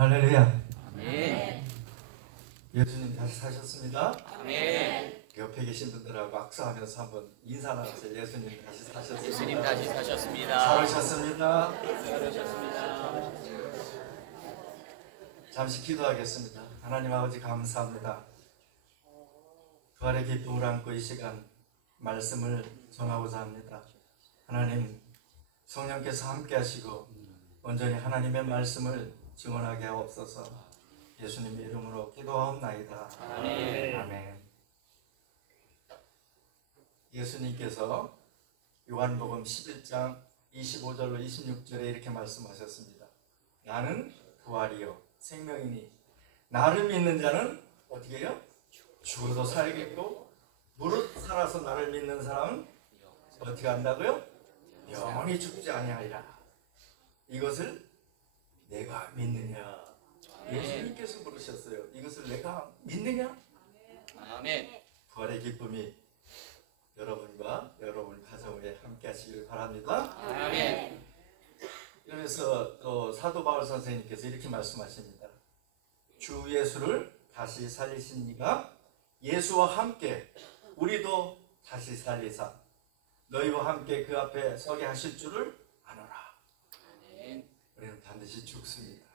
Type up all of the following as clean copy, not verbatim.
할렐루야. 아멘. 예수님 다시 사셨습니다. 아멘. 옆에 계신 분들하고 악수하면서 한번 인사 나누세요. 예수님 다시 사셨습니다. 예수님 다시 사셨습니다. 살아오셨습니다. 살아오셨습니다. 잠시 기도하겠습니다. 하나님 아버지 감사합니다. 부활의 기쁨을 안고 이 시간 말씀을 전하고자 합니다. 하나님 성령께서 함께 하시고 온전히 하나님의 말씀을 증언하게 하옵소서. 예수님의 이름으로 기도하옵나이다. 아멘. 아멘. 예수님께서 요한복음 11장 25절로 26절에 이렇게 말씀하셨습니다. 나는 부활이요 생명이니 나를 믿는 자는 어떻게 해요? 죽어도 살겠고 무릇 살아서 나를 믿는 사람은 어떻게 한다고요? 영원히 죽지 아니하리라. 이것을 내가 믿느냐? 예수님께서 물으셨어요. 이것을 내가 믿느냐? 아멘. 부활의 기쁨이 여러분과 여러분 가정에 함께 하시길 바랍니다. 아멘. 그래서 또 사도 바울 선생님께서 이렇게 말씀하십니다. 주 예수를 다시 살리신 이가 예수와 함께 우리도 다시 살리사 너희와 함께 그 앞에 서게 하실 줄을 아노라. 아멘. 우리는 반드시 죽습니다.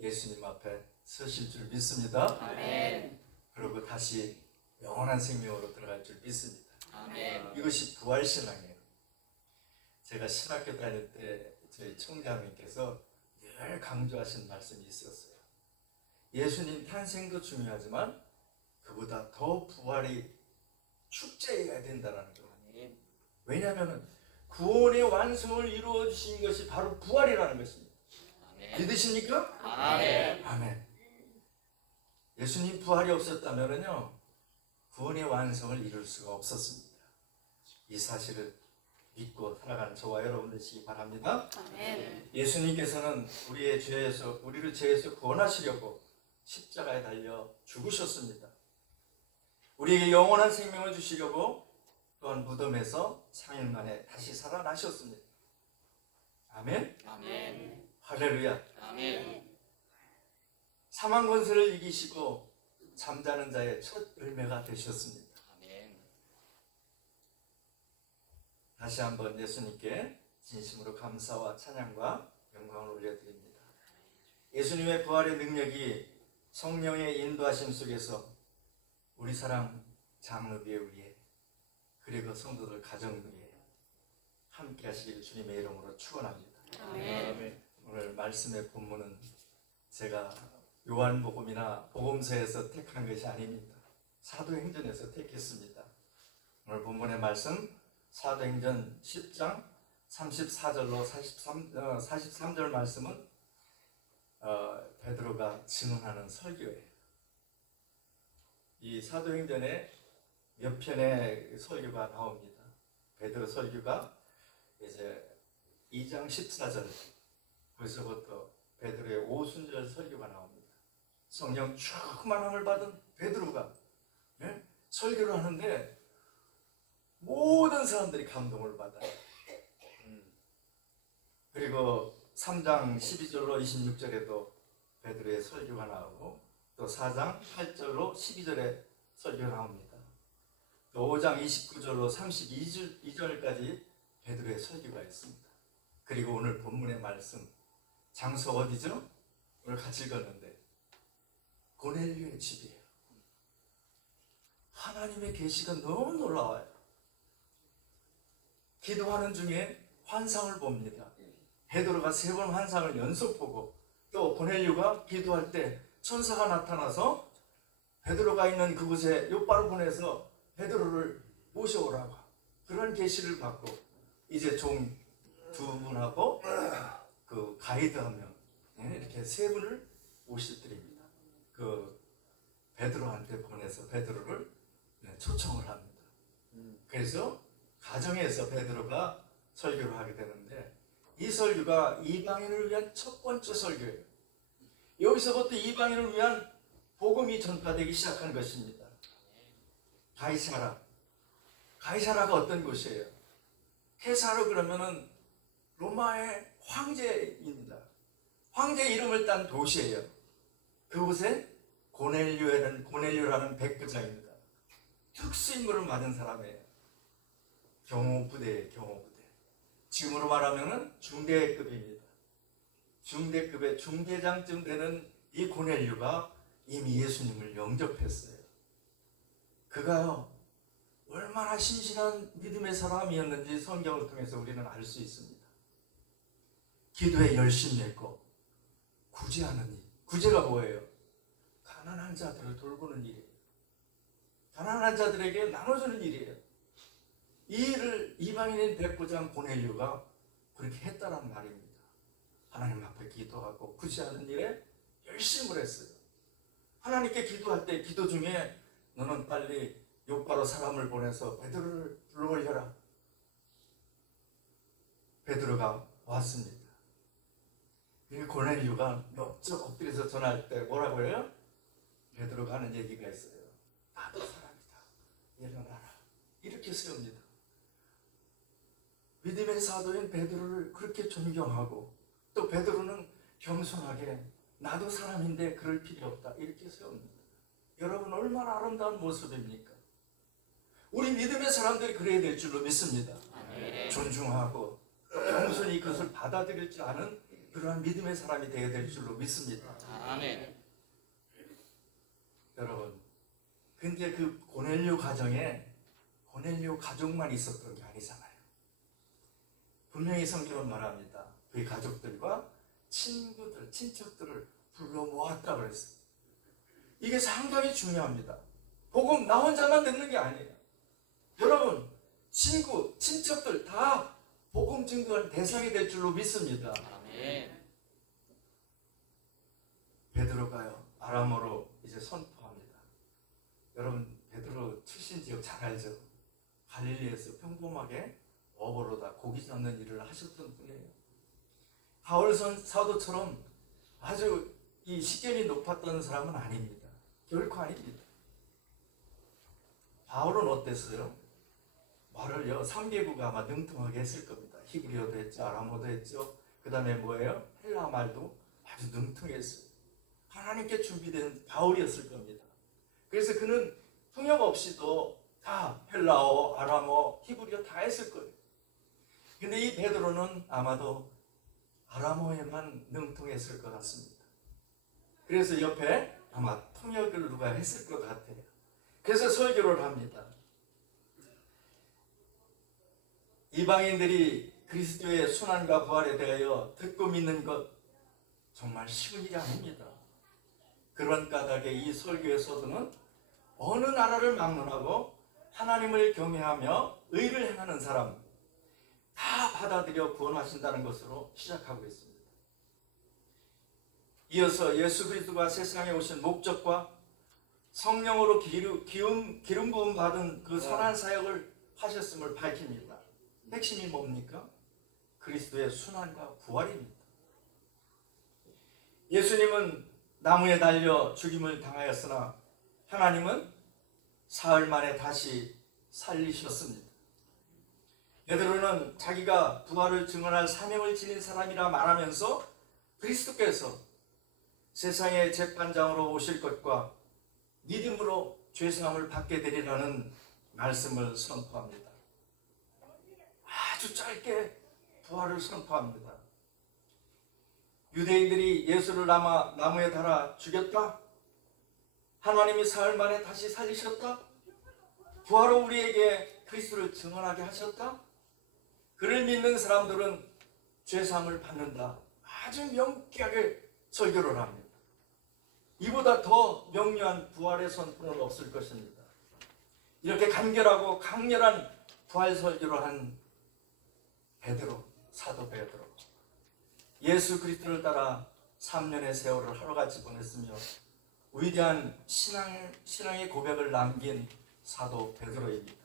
예수님 앞에 서실 줄 믿습니다. 아멘. 그리고 다시 영원한 생명으로 들어갈 줄 믿습니다. 아멘. 이것이 부활신앙이에요. 제가 신학교 다닐 때 저희 총장님께서 늘 강조하신 말씀이 있었어요. 예수님 탄생도 중요하지만 그보다 더 부활이 축제해야 된다는 거예요. 아멘. 왜냐하면 구원의 완성을 이루어 주신 것이 바로 부활이라는 것입니다. 아멘. 믿으십니까? 아멘. 아멘. 예수님 부활이 없었다면요 구원의 완성을 이룰 수가 없었습니다. 이 사실을 믿고 살아가는 저와 여러분 되시기 바랍니다. 아멘. 예수님께서는 우리를 죄에서 구원하시려고 십자가에 달려 죽으셨습니다. 우리에게 영원한 생명을 주시려고 또한 무덤에서 3일 만에 다시 살아나셨습니다. 아멘. 아멘. 할렐루야. 아멘. 사망 권세를 이기시고 잠자는 자의 첫 열매가 되셨습니다. 아멘. 다시 한번 예수님께 진심으로 감사와 찬양과 영광을 올려드립니다. 예수님의 부활의 능력이 성령의 인도하심 속에서 우리 사랑 장로교회 위에 그리고 성도들 가정 위에 함께 하시길 주님의 이름으로 축원합니다. 아멘. 오늘 말씀의 본문은 제가 요한복음이나 복음서에서 택한 것이 아닙니다. 사도행전에서 택했습니다. 오늘 본문의 말씀 사도행전 10장 34절로 43절 말씀은 베드로가 증언하는 설교예요. 이 사도행전에 몇 편의 설교가 나옵니다. 베드로 설교가 이제 2장 14절 거기서부터 베드로의 오순절 설교가 나옵니다. 성령 충만함을 받은 베드로가 설교를 하는데 모든 사람들이 감동을 받아요. 그리고 3장 12절로 26절에도 베드로의 설교가 나오고 또 4장 8절로 12절에 설교가 나옵니다. 또 5장 29절로 32절까지 베드로의 설교가 있습니다. 그리고 오늘 본문의 말씀 장소 어디죠? 오늘 같이 읽었는데 고넬료의 집이에요. 하나님의 계시가 너무 놀라워요. 기도하는 중에 환상을 봅니다. 베드로가 3번 환상을 연속 보고 또 고넬료가 기도할 때 천사가 나타나서 베드로가 있는 그곳에 요바로 보내서 베드로를 모셔오라고 그런 계시를 받고 이제 종 2분하고 그 가이드 한 명 이렇게 3분을 모셔드립니다. 그 베드로한테 보내서 베드로를 초청을 합니다. 그래서 가정에서 베드로가 설교를 하게 되는데 이 설교가 이방인을 위한 첫 번째 설교예요. 여기서부터 이방인을 위한 복음이 전파되기 시작한 것입니다. 가이사라가 어떤 곳이에요? 케사르 그러면은 로마의 황제입니다. 황제 이름을 딴 도시예요. 그곳에 고넬료라는 백부장입니다. 특수임무를 받은 사람이에요. 경호부대예요. 경호부대. 지금으로 말하면 중대급입니다. 중대급의 중대장쯤 되는 이 고넬료가 이미 예수님을 영접했어요. 그가요 얼마나 신실한 믿음의 사람이었는지 성경을 통해서 우리는 알 수 있습니다. 기도에 열심히했고 구제하는 일. 구제가 뭐예요? 가난한 자들을 돌보는 일이에요. 가난한 자들에게 나눠주는 일이에요. 이 일을 이방인인 백부장 고넬료가 그렇게 했다는 말입니다. 하나님 앞에 기도하고 구제하는 일에 열심을 했어요. 하나님께 기도할 때 기도 중에 너는 빨리 요바로 사람을 보내서 베드로를 불러올려라. 베드로가 왔습니다. 이 고넬료가 넙적 엎드려서 전할 때 뭐라고 해요? 베드로가 하는 얘기가 있어요. 나도 사람이다. 일어나라. 이렇게 세웁니다. 믿음의 사도인 베드로를 그렇게 존경하고 또 베드로는 겸손하게 나도 사람인데 그럴 필요 없다. 이렇게 세웁니다. 여러분 얼마나 아름다운 모습입니까? 우리 믿음의 사람들이 그래야 될 줄로 믿습니다. 존중하고 겸손히 그것을 받아들일 줄 아는 그러한 믿음의 사람이 되어야 될 줄로 믿습니다. 아멘. 여러분, 근데 그 고넬료 가정에 고넬료 가족만 있었던 게 아니잖아요. 분명히 성경은 말합니다. 그의 가족들과 친구들, 친척들을 불러 모았다 그랬어요. 이게 상당히 중요합니다. 복음 나 혼자만 듣는 게 아니에요. 여러분, 친구, 친척들 다 복음 증거할 대상이 될 줄로 믿습니다. 아멘. 베드로가요 아람어로 이제 선포합니다. 여러분 베드로 출신 지역 잘 알죠? 갈릴리에서 평범하게 어부로다 고기 잡는 일을 하셨던 분이에요. 바울 사도처럼 아주 이 식견이 높았던 사람은 아닙니다. 결코 아닙니다. 바울은 어땠어요? 말을요 3개국 아마 능통하게 했을 겁니다. 히브리어도 했죠, 아람어도 했죠. 그 다음에 뭐예요? 헬라 말도 아주 능통했어요. 하나님께 준비된 바울이었을 겁니다. 그래서 그는 통역 없이도 다 헬라어, 아람어, 히브리어 다 했을 거예요. 근데 이 베드로는 아마도 아람어에만 능통했을 것 같습니다. 그래서 옆에 아마 통역을 누가 했을 것 같아요. 그래서 설교를 합니다. 이방인들이 그리스도의 순환과 부활에 대하여 듣고 믿는 것 정말 쉬운 일이 아닙니다. 그런 까닭에 이 설교의 서두는 어느 나라를 막론하고 하나님을 경외하며 의를 행하는 사람 다 받아들여 구원하신다는 것으로 시작하고 있습니다. 이어서 예수 그리스도가 세상에 오신 목적과 성령으로 기름 부음 받은 그 선한 사역을 하셨음을 밝힙니다. 핵심이 뭡니까? 그리스도의 순환과 부활입니다. 예수님은 나무에 달려 죽임을 당하였으나 하나님은 사흘 만에 다시 살리셨습니다. 베드로는 자기가 부활을 증언할 사명을 지닌 사람이라 말하면서 그리스도께서 세상의 재판장으로 오실 것과 믿음으로 죄사함을 받게 되리라는 말씀을 선포합니다. 아주 짧게 부활을 선포합니다. 유대인들이 예수를 나무에 달아 죽였다? 하나님이 사흘 만에 다시 살리셨다? 부활로 우리에게 그리스도를 증언하게 하셨다? 그를 믿는 사람들은 죄사함을 받는다. 아주 명쾌하게 설교를 합니다. 이보다 더 명료한 부활의 선포는 없을 것입니다. 이렇게 간결하고 강렬한 부활 설교를 한 베드로, 사도 베드로, 예수 그리스도를 따라 3년의 세월을 하루같이 보냈으며 위대한 신앙의 고백을 남긴 사도 베드로입니다.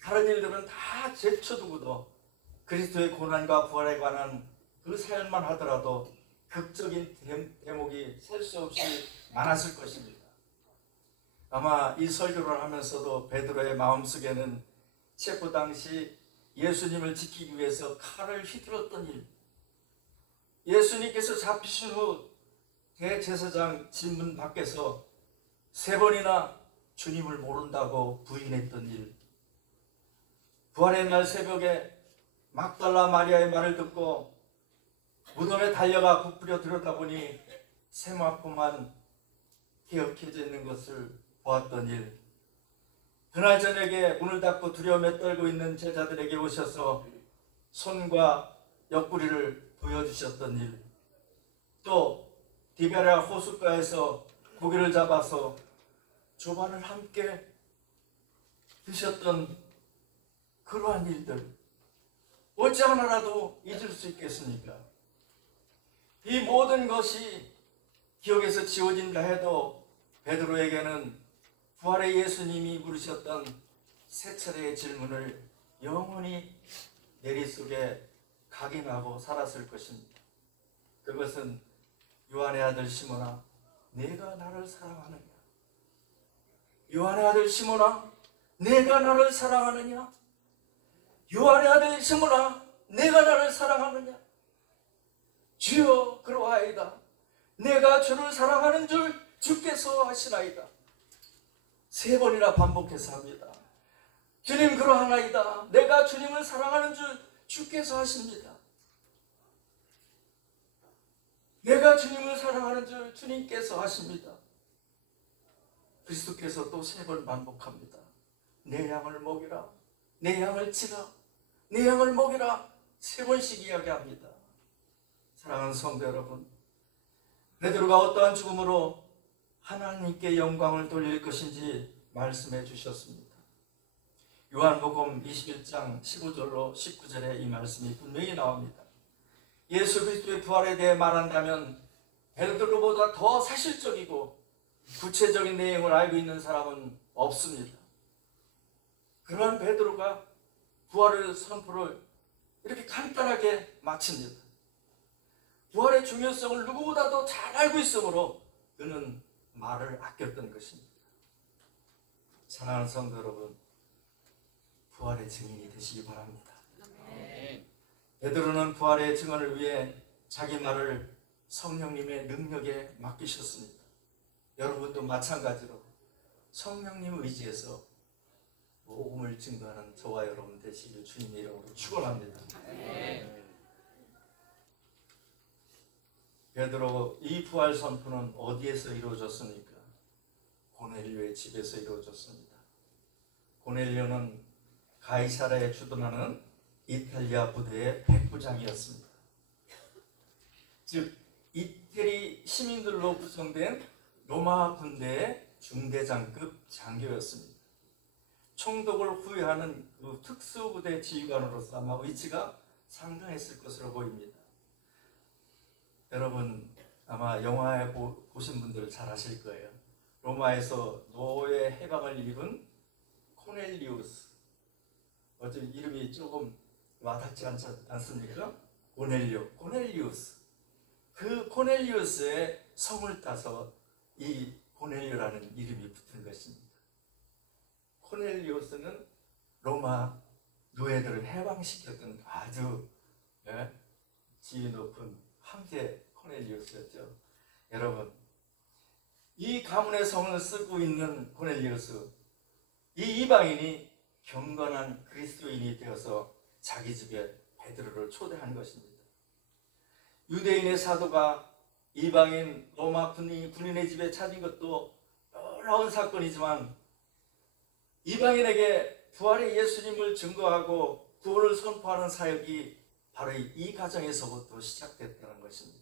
다른 일들은 다 제쳐두고도 그리스도의 고난과 부활에 관한 그 사연만 하더라도 극적인 대목이 셀 수 없이 많았을 것입니다. 아마 이 설교를 하면서도 베드로의 마음속에는 체포 당시 예수님을 지키기 위해서 칼을 휘둘렀던 일, 예수님께서 잡히신 후 대제사장 진문 밖에서 3번이나 주님을 모른다고 부인했던 일, 부활의 날 새벽에 막달라 마리아의 말을 듣고 무덤에 달려가 부풀려 들여다보니 세마포만 기억해져 있는 것을 보았던 일, 그날 저녁에 문을 닫고 두려움에 떨고 있는 제자들에게 오셔서 손과 옆구리를 보여주셨던 일, 또 디베랴 호숫가에서 고기를 잡아서 조반을 함께 드셨던 그러한 일들, 어찌 하나라도 잊을 수 있겠습니까? 이 모든 것이 기억에서 지워진다 해도 베드로에게는 부활의 예수님이 물으셨던 세 차례의 질문을 영원히 내리속에 각인하고 살았을 것입니다. 그것은 요한의 아들 시몬아, 내가 나를 사랑하느냐? 요한의 아들 시몬아, 내가 나를 사랑하느냐? 요한의 아들 시몬아, 내가 나를 사랑하느냐? 주여 그러하이다. 내가 주를 사랑하는 줄 주께서 하시나이다. 3번이나 반복해서 합니다. 주님 그러하나이다. 내가 주님을 사랑하는 줄 주께서 하십니다. 내가 주님을 사랑하는 줄 주님께서 하십니다. 그리스도께서 또 3번 반복합니다. 내 양을 먹이라, 내 양을 치라, 내 양을 먹이라 3번씩 이야기합니다. 사랑하는 성도 여러분, 베드로가 어떠한 죽음으로 하나님께 영광을 돌릴 것인지 말씀해 주셨습니다. 요한복음 21장 15절로 19절에 이 말씀이 분명히 나옵니다. 예수 그리스도의 부활에 대해 말한다면 베드로보다 더 사실적이고 구체적인 내용을 알고 있는 사람은 없습니다. 그러한 베드로가 부활의 선포를 이렇게 간단하게 마칩니다. 부활의 중요성을 누구보다도 잘 알고 있으므로 그는 말을 아꼈던 것입니다. 사랑하는 성도 여러분, 부활의 증인이 되시기 바랍니다. 베드로는 부활의 증언을 위해 자기 말을 성령님의 능력에 맡기셨습니다. 여러분도 마찬가지로 성령님 의지해서 복음을 증거하는 저와 여러분 되시길 주님의 이름으로 축원합니다. 베드로, 이 부활 선포는 어디에서 이루어졌습니까? 고넬료의 집에서 이루어졌습니다. 고넬료는 가이사라에 주둔하는 이탈리아 부대의 백부장이었습니다. 즉 이태리 시민들로 구성된 로마 군대의 중대장급 장교였습니다. 총독을 후회하는 그 특수부대 지휘관으로서 아마 위치가 상당했을 것으로 보입니다. 여러분 아마 영화에 보신 분들 잘 아실 거예요. 로마에서 노예 해방을 입은 코넬리우스, 어째 이름이 조금 와닿지 않습니까? 코넬리우스. 그 코넬리우스의 성을 따서 이 고넬료라는 이름이 붙은 것입니다. 코넬리우스는 로마 노예들을 해방시켰던 아주 지위 높은 황제 코넬리우스였죠. 여러분, 이 가문의 성을 쓰고 있는 코넬리우스, 이 이방인이 경건한 그리스도인이 되어서 자기 집에 베드로를 초대한 것입니다. 유대인의 사도가 이방인 로마 군인의 집에 찾은 것도 놀라운 사건이지만 이방인에게 부활의 예수님을 증거하고 구원을 선포하는 사역이 바로 이 가정에서부터 시작됐다는 것입니다.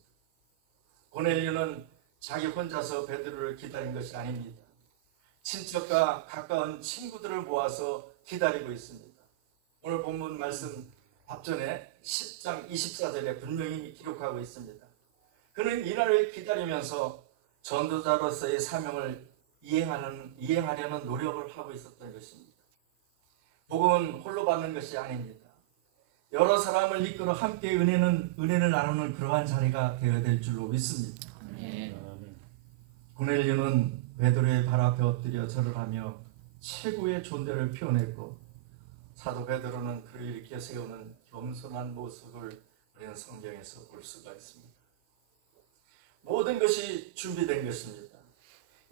고넬료는 자기 혼자서 베드로를 기다린 것이 아닙니다. 친척과 가까운 친구들을 모아서 기다리고 있습니다. 오늘 본문 말씀 앞전에 10장 24절에 분명히 기록하고 있습니다. 그는 이날을 기다리면서 전도자로서의 사명을 이행하려는 노력을 하고 있었던 것입니다. 복음은 홀로 받는 것이 아닙니다. 여러 사람을 이끌어 함께 은혜를 나누는 그러한 자리가 되어야 될 줄로 믿습니다. 고넬료는 베드로의 발 앞에 엎드려 절을 하며 최고의 존대를 표현했고, 사도 베드로는 그를 일으켜 세우는 겸손한 모습을 우리는 성경에서 볼 수가 있습니다. 모든 것이 준비된 것입니다.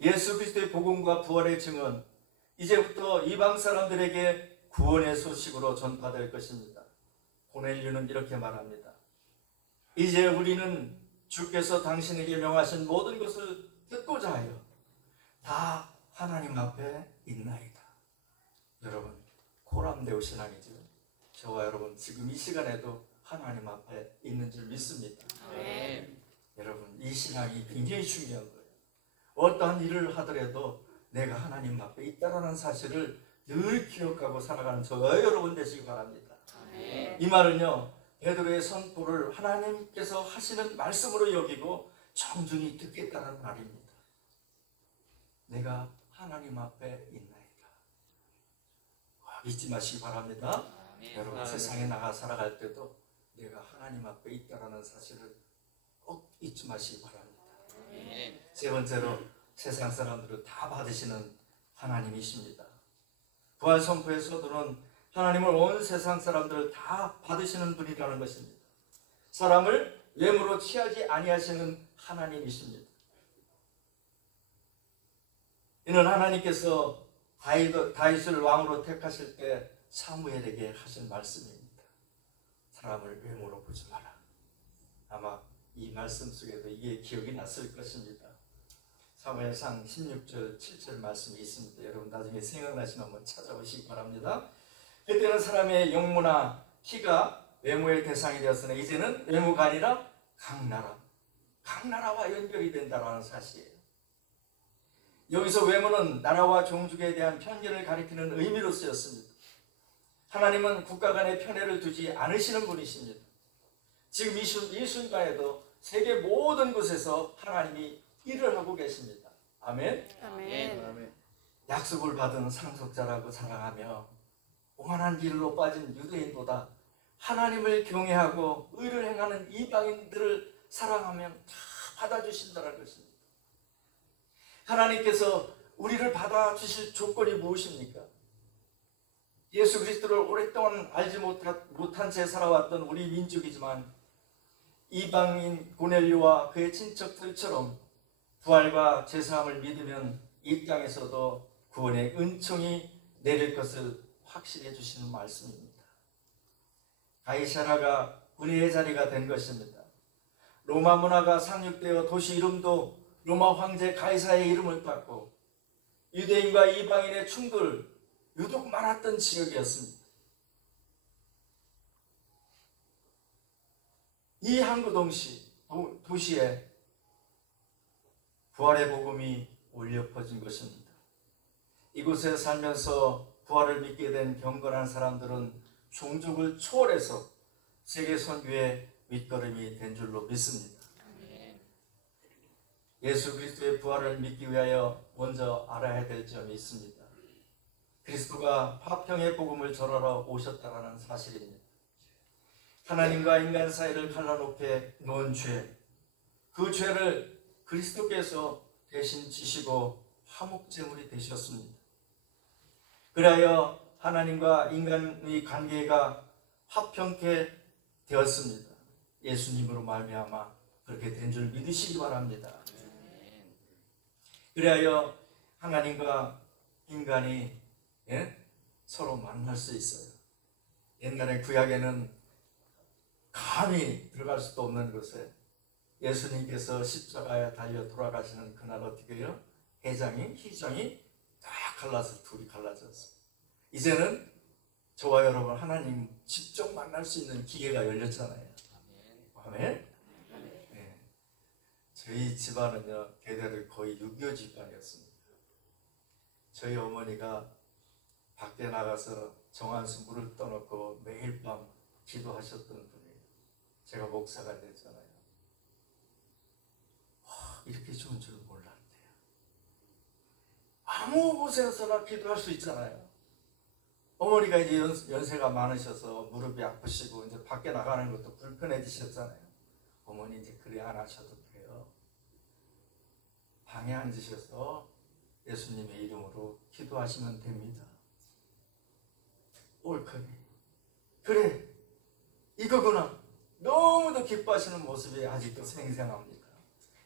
예수 그리스도의 복음과 부활의 증언, 이제부터 이방 사람들에게 구원의 소식으로 전파될 것입니다. 고넬료는 이렇게 말합니다. 이제 우리는 주께서 당신에게 명하신 모든 것을 듣고자 하여 다 하나님 앞에 있나이다. 여러분, 코람데오 신앙이죠. 저와 여러분 지금 이 시간에도 하나님 앞에 있는 줄 믿습니다. 아멘. 여러분, 이 신앙이 굉장히 중요한 거예요. 어떠한 일을 하더라도 내가 하나님 앞에 있다는 사실을 늘 기억하고 살아가는 저와 여러분 되시기 바랍니다. 아멘. 이 말은요, 베드로의 선포를 하나님께서 하시는 말씀으로 여기고 정중히 듣겠다는 말입니다. 내가 하나님 앞에 있나이다. 잊지 마시기 바랍니다. 아멘. 여러분, 세상에 나가 살아갈 때도 내가 하나님 앞에 있다는 사실을 꼭 잊지 마시기 바랍니다. 아멘. 세 번째로, 세상 사람들을 다 받으시는 하나님이십니다. 부활 선포에서도는 하나님을 온 세상 사람들을 다 받으시는 분이라는 것입니다. 사람을 외모로 취하지 아니하시는 하나님이십니다. 이는 하나님께서 다윗을 왕으로 택하실 때 사무엘에게 하신 말씀입니다. 사람을 외모로 보지 마라. 아마 이 말씀 속에도 이게 기억이 났을 것입니다. 사무엘상 16절 7절 말씀이 있습니다. 여러분 나중에 생각나시면 한번 찾아보시기 바랍니다. 그때는 사람의 용모나 키가 외모의 대상이 되었으나 이제는 외모가 아니라 강나라와 연결이 된다는 사실이에요. 여기서 외모는 나라와 종족에 대한 편견을 가리키는 의미로 쓰였습니다. 하나님은 국가 간의 편애를 두지 않으시는 분이십니다. 지금 이 순간에도 세계 모든 곳에서 하나님이 일을 하고 계십니다. 아멘. 아멘. 약속을 받은 상속자라고 자랑하며 오만한 길로 빠진 유대인보다 하나님을 경외하고 의를 행하는 이방인들을 사랑하면 다 받아주신다는 것입니다. 하나님께서 우리를 받아주실 조건이 무엇입니까? 예수 그리스도를 오랫동안 알지 못한 채 살아왔던 우리 민족이지만 이방인 고넬료와 그의 친척들처럼 부활과 제사함을 믿으면 이 땅에서도 구원의 은총이 내릴 것을 확실히 해주시는 말씀입니다. 가이사라가 은혜의 자리가 된 것입니다. 로마 문화가 상륙되어 도시 이름도 로마 황제 가이사의 이름을 땄고 유대인과 이방인의 충돌 유독 많았던 지역이었습니다. 이 항구 도시에 부활의 복음이 울려 퍼진 것입니다. 이곳에 살면서 부활을 믿게 된 경건한 사람들은 종족을 초월해서 세계 선교의 밑거름이 된 줄로 믿습니다. 예수 그리스도의 부활을 믿기 위하여 먼저 알아야 될 점이 있습니다. 그리스도가 화평의 복음을 전하러 오셨다는 사실입니다. 하나님과 인간 사이를 갈라놓게 놓은 죄, 그 죄를 그리스도께서 대신 지시고 화목제물이 되셨습니다. 그리하여 하나님과 인간의 관계가 화평케 되었습니다. 예수님으로 말미암아 그렇게 된 줄 믿으시기 바랍니다. 그리하여 하나님과 인간이 서로 만날 수 있어요. 옛날에 구약에는 감히 들어갈 수도 없는 곳에 예수님께서 십자가에 달려 돌아가시는 그날 어떻게 해요? 희정이 딱 갈라서 둘이 갈라졌어요. 이제는 저와 여러분 하나님 직접 만날 수 있는 기회가 열렸잖아요. 아멘. 네. 저희 집안은요 대대로 거의 유교 집안이었습니다. 저희 어머니가 밖에 나가서 정한수 물을 떠놓고 매일 밤 기도하셨던 분이에요. 제가 목사가 됐잖아요. 이렇게 좋은 줄 몰랐대요. 아무 곳에서나 기도할 수 있잖아요. 어머니가 이제 연세가 많으셔서 무릎이 아프시고 이제 밖에 나가는 것도 불편해지셨잖아요. 어머니 이제 그래 안 하셔도 돼요. 방에 앉으셔서 예수님의 이름으로 기도하시면 됩니다. 옳거니 그래 이거구나. 너무도 기뻐하시는 모습이 아직도 생생합니다.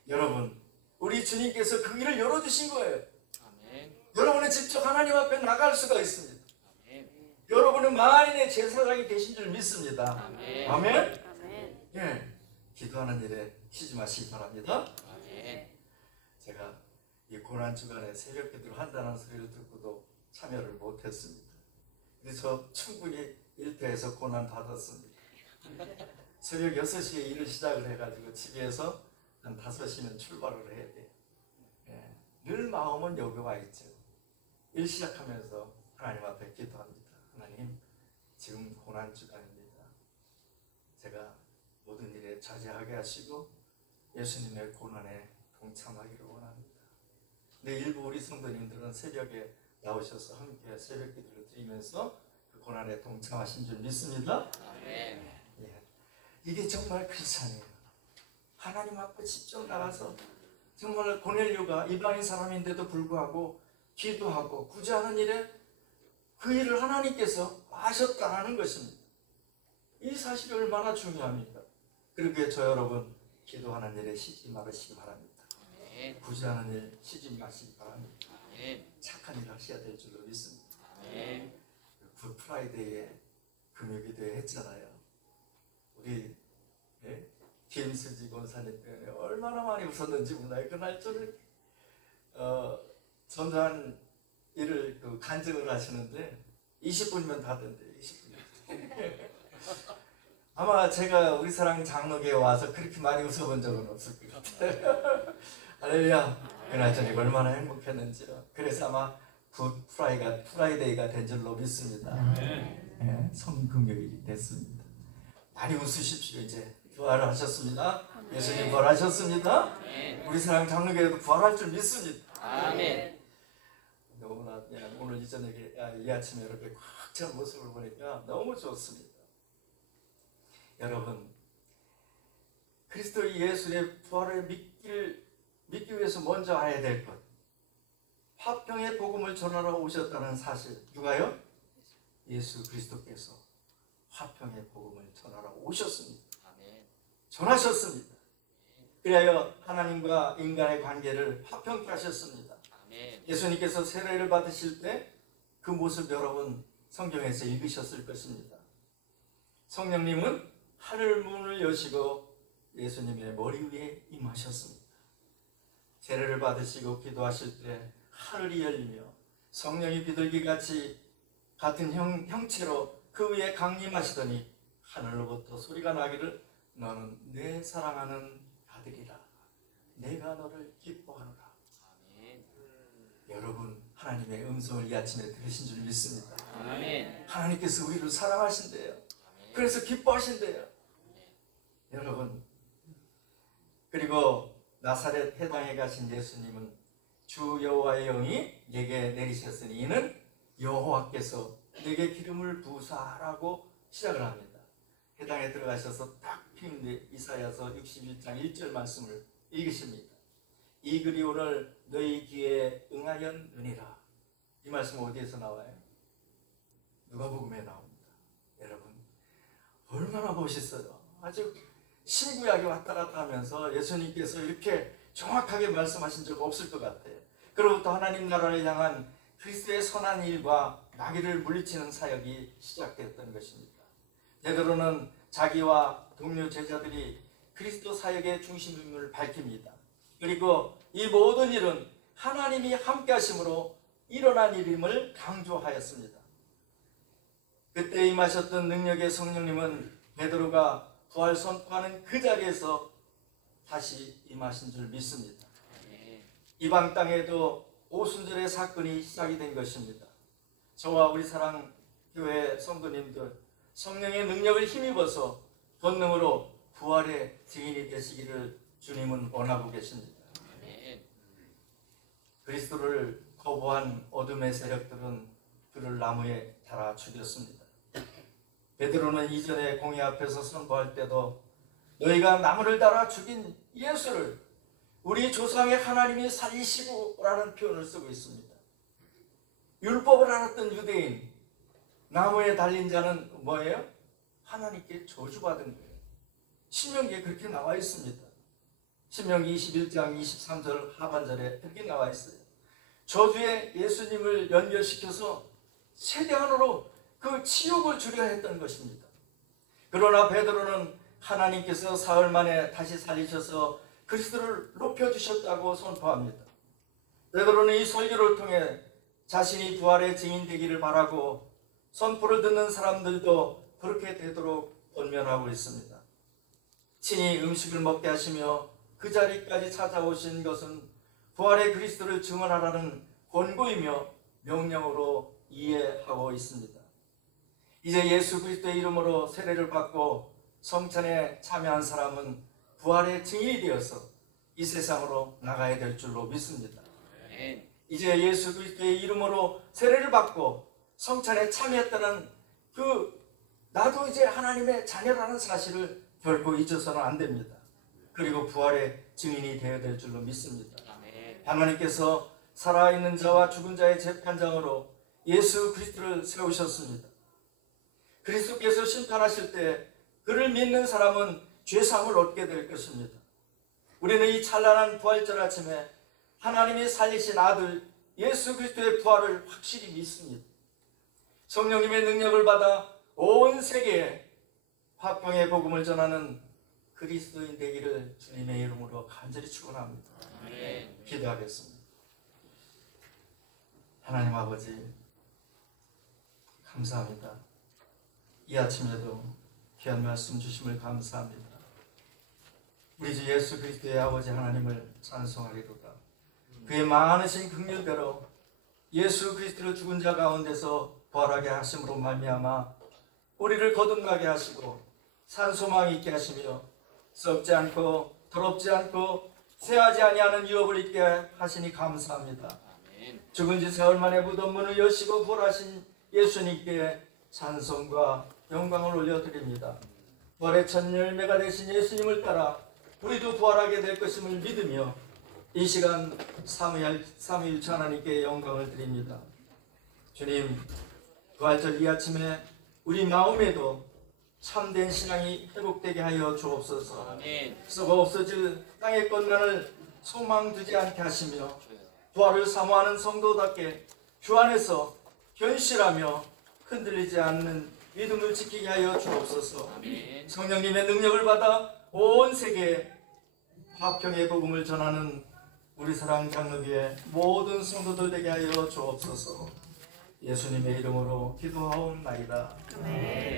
여러분, 우리 주님께서 그 길을 열어주신 거예요. 아멘. 여러분은 직접 하나님 앞에 나갈 수가 있습니다. 아멘. 여러분은 만인의 제사장이 되신 줄 믿습니다. 아멘. 아멘? 아멘. 예, 기도하는 일에 쉬지 마시기 바랍니다. 아멘. 제가 이 고난주간에 새벽 기도를 한다는 소리를 듣고도 참여를 못했습니다. 그래서 충분히 일터에서 고난 받았습니다. 새벽 6시에 일을 시작을 해가지고 집에서 한 5시면 출발을 해야 돼요. 예, 늘 마음은 여기 와 있죠. 일 시작하면서 하나님 앞에 기도합니다. 하나님, 지금 고난주간입니다. 제가 모든 일에 자제하게 하시고 예수님의 고난에 동참하기를 원합니다. 근데 일부 우리 성도님들은 새벽에 나오셔서 함께 새벽 기도를 드리면서 그 고난에 동참하신 줄 믿습니다. 아멘. 예. 이게 정말 크리스찬이에요. 하나님 앞에 직접 나가서 정말 고넬료가 이방인 사람인데도 불구하고 기도하고 구제하는 일에 그 일을 하나님께서 아셨다는 것입니다. 이 사실이 얼마나 중요합니까? 그렇게 저 여러분 기도하는 일에 쉬지 말으시기 바랍니다. 아멘. 구제하는 일 쉬지 마시기 바랍니다. 아멘. 착한 일 하셔야 될 줄로 믿습니다. 아멘. 굿 프라이데이에 금요기도회 했잖아요. 우리 김수지 권사님 때문에 얼마나 많이 웃었는지 몰라요. 그날 저는 전도한 일을 간증을 하시는데 20분이면 다 된대요. 20분. 아마 제가 우리 사랑 장로교에 와서 그렇게 많이 웃어본 적은 없을 것 같아요. 할렐루야. 그날 저녁 얼마나 행복했는지요. 그래서 아마 굿 프라이데이가 된 줄로 믿습니다. 네, 성금요일이 됐습니다. 많이 웃으십시오. 이제 부활을 하셨습니다. 예수님 부활하셨습니다. 우리 사랑 장로교회도 부활할 줄 믿습니다. 아멘. 너무나 오늘 이 저녁에 이 아침에 이렇게 꽉 찬 모습을 보니까 너무 좋습니다. 여러분, 그리스도 예수의 부활을 믿기 위해서 먼저 알아야 될 것, 화평의 복음을 전하러 오셨다는 사실. 누가요? 예수 그리스도께서 화평의 복음을 전하러 오셨습니다. 아멘. 전하셨습니다. 그리하여 하나님과 인간의 관계를 화평케 하셨습니다. 아멘. 예수님께서 세례를 받으실 때 그 모습 여러분 성경에서 읽으셨을 것입니다. 성령님은 하늘 문을 여시고 예수님의 머리 위에 임하셨습니다. 세례를 받으시고 기도하실 때 하늘이 열리며 성령이 비둘기 같은 형체로 그 위에 강림하시더니 하늘로부터 소리가 나기를 너는 내 사랑하는 아들이라 내가 너를 기뻐하노라. 아멘. 여러분, 하나님의 음성을 이 아침에 들으신 줄 믿습니다. 아멘. 하나님께서 우리를 사랑하신대요. 아멘. 그래서 기뻐하신대요. 여러분, 그리고 나사렛 해당에 가신 예수님은 주 여호와의 영이 내게 내리셨으니 이는 여호와께서 내게 기름을 부사라고 시작을 합니다. 해당에 들어가셔서 딱 핀 이사야서 61장 1절 말씀을 읽으십니다. 이 글이 오늘 너희 귀에 응하였느니라. 이 말씀은 어디에서 나와요? 누가복음에 나옵니다. 여러분, 얼마나 멋있어요. 아주 신구약이 왔다 갔다 하면서 예수님께서 이렇게 정확하게 말씀하신 적 없을 것 같아요. 그로부터 하나님 나라를 향한 그리스도의 선한 일과 마귀를 물리치는 사역이 시작됐던 것입니다. 베드로는 자기와 동료 제자들이 그리스도 사역의 중심임을 밝힙니다. 그리고 이 모든 일은 하나님이 함께 하심으로 일어난 일임을 강조하였습니다. 그때 임하셨던 능력의 성령님은 베드로가 부활 선포하는 그 자리에서 다시 임하신 줄 믿습니다. 이방 땅에도 오순절의 사건이 시작이 된 것입니다. 저와 우리 사랑 교회 성도님들 성령의 능력을 힘입어서 권능으로 부활의 증인이 되시기를 주님은 원하고 계십니다. 그리스도를 거부한 어둠의 세력들은 그를 나무에 달아 죽였습니다. 베드로는 이전에 공회 앞에서 선포할 때도 너희가 나무를 달아 죽인 예수를 우리 조상의 하나님이 살리시고라는 표현을 쓰고 있습니다. 율법을 알았던 유대인, 나무에 달린 자는 뭐예요? 하나님께 저주받은 거예요. 신명기에 그렇게 나와 있습니다. 신명기 21장 23절 하반절에 이렇게 나와 있어요. 저주에 예수님을 연결시켜서 세대한으로 그 치욕을 주려 했던 것입니다. 그러나 베드로는 하나님께서 사흘 만에 다시 살리셔서 그리스도를 높여주셨다고 선포합니다. 베드로는 이 설교를 통해 자신이 부활의 증인 되기를 바라고 선포를 듣는 사람들도 그렇게 되도록 권면하고 있습니다. 친히 음식을 먹게 하시며 그 자리까지 찾아오신 것은 부활의 그리스도를 증언하라는 권고이며 명령으로 이해하고 있습니다. 이제 예수 그리스도의 이름으로 세례를 받고 성찬에 참여한 사람은 부활의 증인이 되어서 이 세상으로 나가야 될 줄로 믿습니다. 아멘. 이제 예수 그리스도의 이름으로 세례를 받고 성찬에 참여했다는 나도 이제 하나님의 자녀라는 사실을 결코 잊어서는 안 됩니다. 그리고 부활의 증인이 되어야 될 줄로 믿습니다. 아멘. 하나님께서 살아있는 자와 죽은 자의 재판장으로 예수 그리스도를 세우셨습니다. 그리스도께서 심판하실 때 그를 믿는 사람은 죄사함을 얻게 될 것입니다. 우리는 이 찬란한 부활절 아침에 하나님이 살리신 아들 예수 그리스도의 부활을 확실히 믿습니다. 성령님의 능력을 받아 온 세계에 화평의 복음을 전하는 그리스도인 되기를 주님의 이름으로 간절히 축원합니다. 아멘. 기도하겠습니다. 하나님 아버지 감사합니다. 이 아침에도 귀한 말씀 주심을 감사합니다. 우리 주 예수 그리스도의 아버지 하나님을 찬송하리로다. 그의 많으신 긍휼대로 예수 그리스도를 죽은 자 가운데서 부활하게 하심으로 말미암아 우리를 거듭나게 하시고 산소망 있게 하시며 썩지 않고 더럽지 않고 새하지 아니하는 유업을 있게 하시니 감사합니다. 아멘. 죽은 지 사흘 만에 무덤 문을 여시고 부활하신 예수님께 찬송과 영광을 올려드립니다. 부활의 첫 열매가 되신 예수님을 따라 우리도 부활하게 될 것임을 믿으며 이 시간 삼위일체 하나님께 영광을 드립니다. 주님, 부활절 이 아침에 우리 마음에도 참된 신앙이 회복되게 하여 주옵소서. 아멘. 썩어 없어질 땅의 것만을 소망 두지 않게 하시며 주여. 부활을 사모하는 성도답게 주 안에서 견실하며 흔들리지 않는 믿음을 지키게 하여 주옵소서. 아멘. 성령님의 능력을 받아 온 세계에 화평의 복음을 전하는 우리 사랑 장로교회 모든 성도들 되게 하여 주옵소서. 예수님의 이름으로 기도하옵나이다. 아멘.